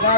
Hello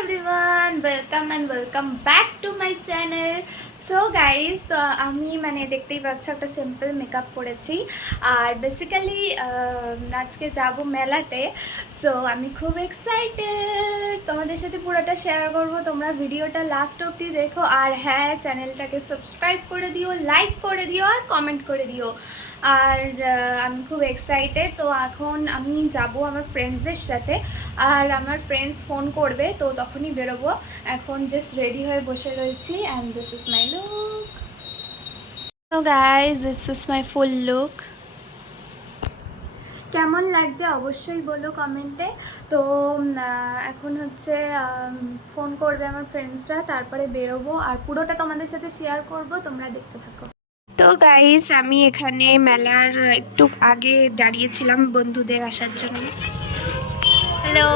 everyone, welcome and welcome back to my channel. So guys, তো আমি মানে দেখতেই পাচ্ছ একটা সিম্পল মেকআপ করেছি আর বেসিক্যালি আজকে যাব মেলাতে। সো আমি খুব এক্সাইটেড, তোমাদের সাথে পুরোটা শেয়ার করব, তোমরা ভিডিওটা লাস্ট অবধি দেখো। আর হ্যাঁ, চ্যানেলটাকে সাবস্ক্রাইব করে দিও, লাইক করে দিও আর কমেন্ট করে দিও। আর আমি খুব এক্সাইটেড। তো এখন আমি যাব আমার ফ্রেন্ডসদের সাথে, আর আমার ফ্রেন্ডস ফোন করবে, তো তখনই বেরোবো। এখন জাস্ট রেডি হয়ে বসে রয়েছি and this is my look. তো guys, this is my full look. কেমন লাগছে অবশ্যই বলো কমেন্টে। তো এখন হচ্ছে ফোন করবে আমার ফ্রেন্ডসরা, তারপরে বেরোবো আর পুরোটা তোমাদের সাথে শেয়ার করব, তোমরা দেখতে থাকো। তো গাইস, আমি এখানে মেলার একটু আগে দাঁড়িয়েছিলাম বন্ধুদের আসার জন্য। হ্যালো,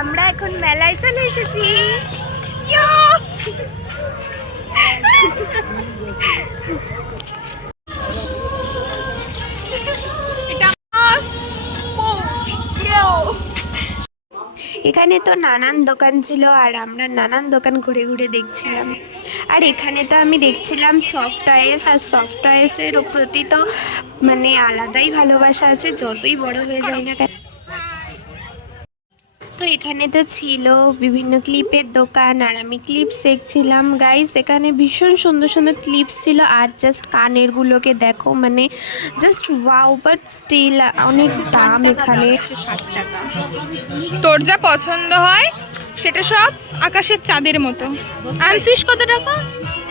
আমরা এখন মেলায় চলে এসেছি। এখানে তো নানান দোকান ছিল আর আমরা নানান দোকান ঘুরে ঘুরে দেখছিলাম। আর এখানে তো আমি দেখছিলাম সফট টয়েস, আর সফট টয়েসের প্রতি তো মানে আলাদাই ভালোবাসা আছে, যতই বড় হয়ে যায় না কেন। তো এখানে তো ছিল বিভিন্ন ক্লিপের দোকান আর আমি ক্লিপস দেখছিলাম। গাইস, এখানে ভীষণ সুন্দর সুন্দর ক্লিপস ছিল। আর জাস্ট কানেরগুলোকে দেখো, মানে জাস্ট ওয়াও, বাট স্টিল অনেক দাম এখানে। 60 টাকা। তোর যা পছন্দ হয় সেটা সব আকাশের চাঁদের মতো। আনছিস কত টাকা?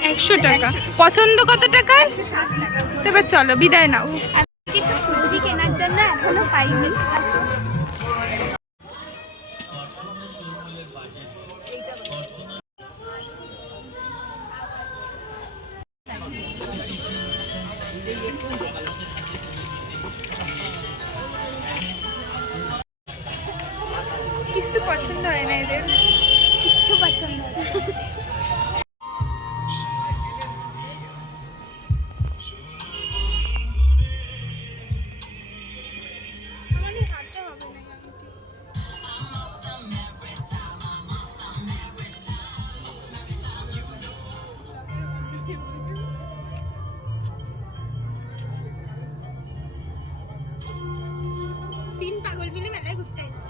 100 টাকা। পছন্দ কত টাকা? 160 টাকা। তবে চলো বিদায় নাও। কিছু খুঁজি কেনার জন্য, এখনো পাইনি। আসো। কিছু পছন্দ হয় না এদের, কিচ্ছু পছন্দ হচ্ছে। আমাদের হাতে হবে না। তিন পাগল মিলে মেলায় ঘুরতে আসছে।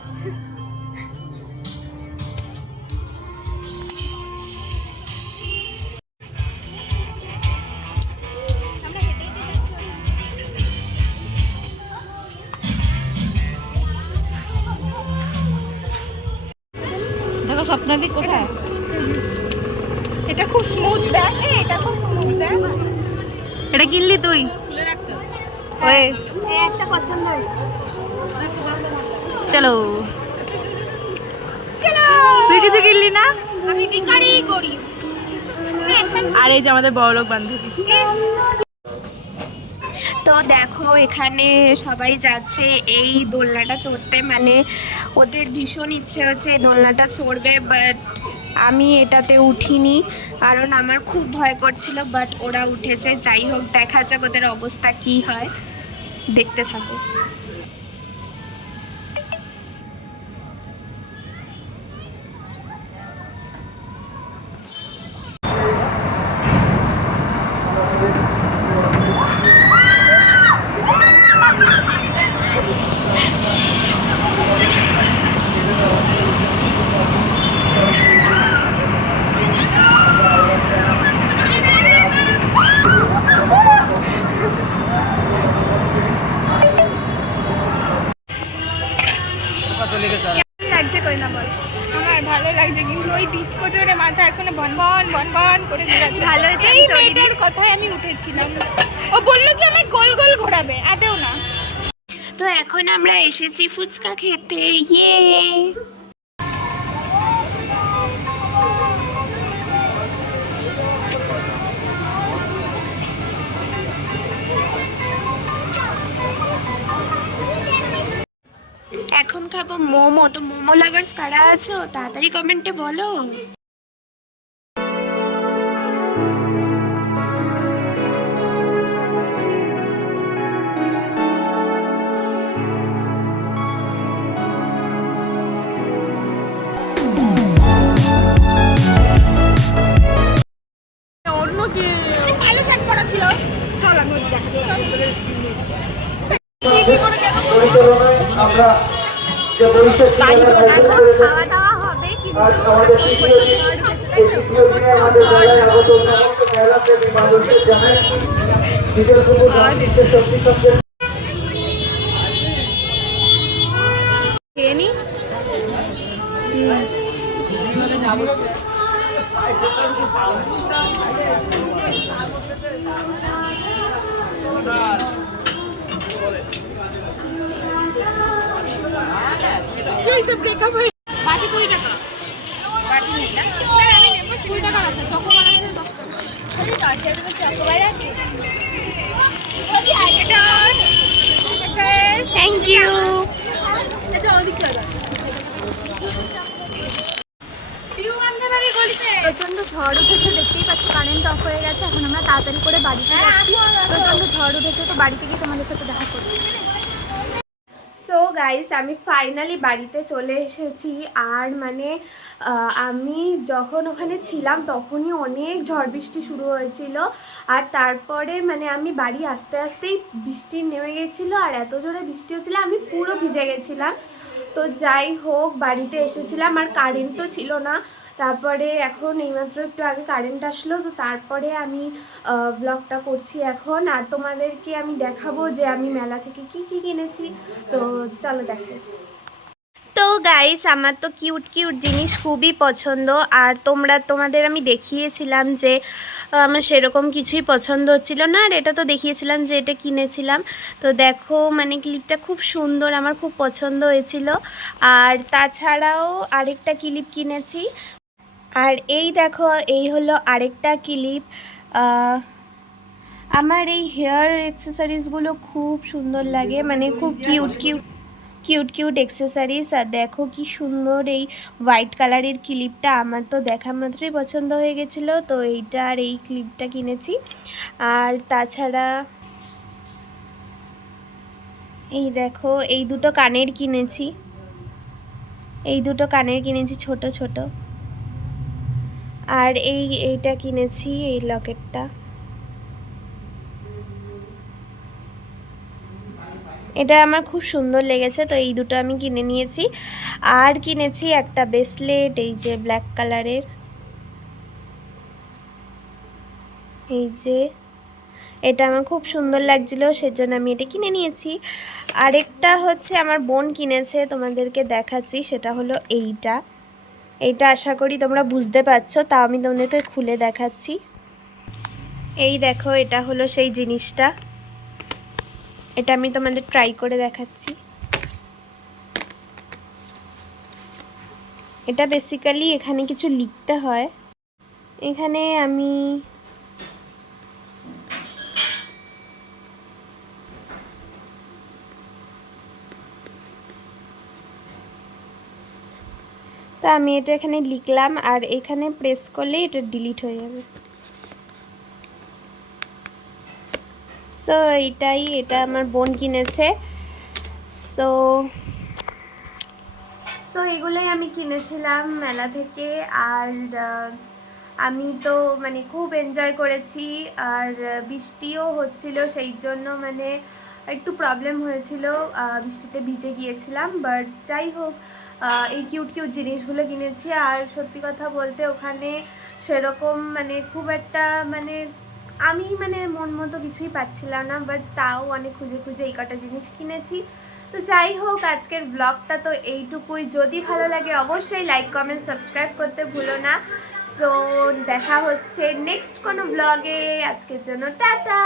দেখো স্বপ্নাদি কোথায়? এটা খুব স্মুথ দেখ, এটা খুব স্মুথ দেখ। এটা কিনলি তুই? ওই এই একটা পছন্দ হয়েছে। চলো, তুই কিছু কিনলি না? আমি ভিখারি করি। আর এই যে আমাদের বড়লোক বান্ধবী। তো দেখো, এখানে সবাই যাচ্ছে এই দোলনাটা চড়তে, মানে ওদের ভীষণ ইচ্ছে হচ্ছে এই দোলনাটা চড়বে, বাট আমি এটাতে উঠিনি কারণ আমার খুব ভয় করছিল। বাট ওরা উঠেছে। যাই হোক, দেখা যাক ওদের অবস্থা কি হয়, দেখতে থাকো। লাগছে কই না বল। আমার ভালো লাগছে, কিন্তু ওই ডিস্কো জোরে মাথা এখনো বনবন বনবন করে ঘোরাচ্ছে। ভালো হয়েছে এই আমি চড়িনি। মেয়েটার কথায় আমি উঠেছিলাম, ও বললো কি আমি গোল গোল ঘোরাবে, আদেও না। তো এখন আমরা এসেছি ফুচকা খেতে। ইয়ে এখন খাবো মোমো। তো মোমো লাভার্স কারা আছো তাড়াতাড়ি কমেন্টে বলো। অন্য কি কালো শার্ট পরা ছিল। চল আমি আমরা যে ভবিষ্যৎ খাওয়া দাওয়া হবে কিন্তু আমাদের তৃতীয় দিনে আমাদের মেলায় আগত সমস্ত মেলাপ্রেমী মানুষদের জানাই বিজয় কুকুর শক্তি শব্দের খেয়ে নি। বাটি 20 টাকা। বাটি নেই না? আমি নেব 20 টাকা আছে। চকোবার আছে 10 টাকা। Thank you. এটা ওদিক লাগা। প্রচন্ড ঝড় উঠেছে, দেখতেই পাচ্ছ কারেন্ট অফ হয়ে গেছে। এখন আমরা তাড়াতাড়ি করে বাড়িতে যাচ্ছি। প্রচন্ড ঝড় উঠেছে, তো বাড়িতে গিয়ে তোমাদের সাথে দেখা করছি। সো গাইস, আমি ফাইনালি বাড়িতে চলে এসেছি। আর মানে আমি যখন ওখানে ছিলাম তখনই অনেক ঝড় বৃষ্টি শুরু হয়েছিল। আর তারপরে মানে আমি বাড়ি আসতে আসতেই বৃষ্টি নেমে গেছিলো, আর এত জোরে বৃষ্টি হচ্ছিলো আমি পুরো ভিজে গেছিলাম। তো যাই হোক, বাড়িতে এসেছিলাম আর কারেন্টও ছিল না। তারপরে এখন এইমাত্র একটু আগে কারেন্ট আসলো, তো তারপরে আমি ব্লগটা করছি এখন। আর তোমাদেরকে আমি দেখাবো যে আমি মেলা থেকে কি কি কিনেছি। তো চলো দেখো। তো গাইস, আমার তো কিউট কিউট জিনিস খুবই পছন্দ। আর তোমাদের আমি দেখিয়েছিলাম যে আমার সেরকম কিছুই পছন্দ হচ্ছিল না। আর এটা তো দেখিয়েছিলাম যে এটা কিনেছিলাম। তো দেখো মানে ক্লিপটা খুব সুন্দর, আমার খুব পছন্দ হয়েছিল। আর তাছাড়াও আরেকটা ক্লিপ কিনেছি। আর এই দেখো, এই হলো আরেকটা ক্লিপ। আমার এই হেয়ার অ্যাক্সেসরিজগুলো খুব সুন্দর লাগে, মানে খুব কিউট অ্যাক্সেসরিজ। আর দেখো কি সুন্দর এই হোয়াইট কালারের ক্লিপটা, আমার তো দেখা মাত্রই পছন্দ হয়ে গেছিলো। তো এইটা আর এই ক্লিপটা কিনেছি। আর তাছাড়া এই দেখো, এই দুটো কানের কিনেছি। ছোট ছোট। আর এইটা কিনেছি, এই লকেটটা। এটা আমার খুব সুন্দর লেগেছে, তো এই দুটো আমি কিনে নিয়েছি। আর কিনেছি একটা ব্রেসলেট, এই যে ব্ল্যাক কালারের, এই যে এটা আমার খুব সুন্দর লাগছিল, সেজন্য আমি এটা কিনে নিয়েছি। আরেকটা হচ্ছে আমার বোন কিনেছে, তোমাদেরকে দেখাচ্ছি। সেটা হলো এইটা আশা করি তোমরা বুঝতে পারছো, তা আমি তোমাদেরকে খুলে দেখাচ্ছি। এই দেখো, এটা হলো সেই জিনিসটা। এটা আমি তোমাদের ট্রাই করে দেখাচ্ছি। এটা বেসিক্যালি এখানে কিছু লিখতে হয়। এখানে আমি এটা এখানে লিখলাম, আর এখানে প্রেস করলে এটা ডিলিট হয়ে যাবে। সো এটা আমার বোন কিনেছে। সো এগুলোই আমি কিনেছিলাম মেলা থেকে। আর আমি তো মানে খুব এনজয় করেছি। আর বৃষ্টিও হচ্ছিল, সেই জন্য মানে একটু প্রবলেম হয়েছিল, বৃষ্টিতে ভিজে গিয়েছিলাম। বাট যাই হোক, এই কিউট জিনিসগুলো কিনেছি। আর সত্যি কথা বলতে ওখানে সেরকম মানে খুব একটা মানে আমি মানে মন মতো কিছুই পাচ্ছিলাম না, বাট তাও অনেক খুঁজে এই কটা জিনিস কিনেছি। তো যাই হোক, আজকের ব্লগটা তো এইটুকুই। যদি ভালো লাগে অবশ্যই লাইক কমেন্ট সাবস্ক্রাইব করতে ভুলো না। সো দেখা হচ্ছে নেক্সট কোনো ব্লগে। আজকের জন্য টাটা।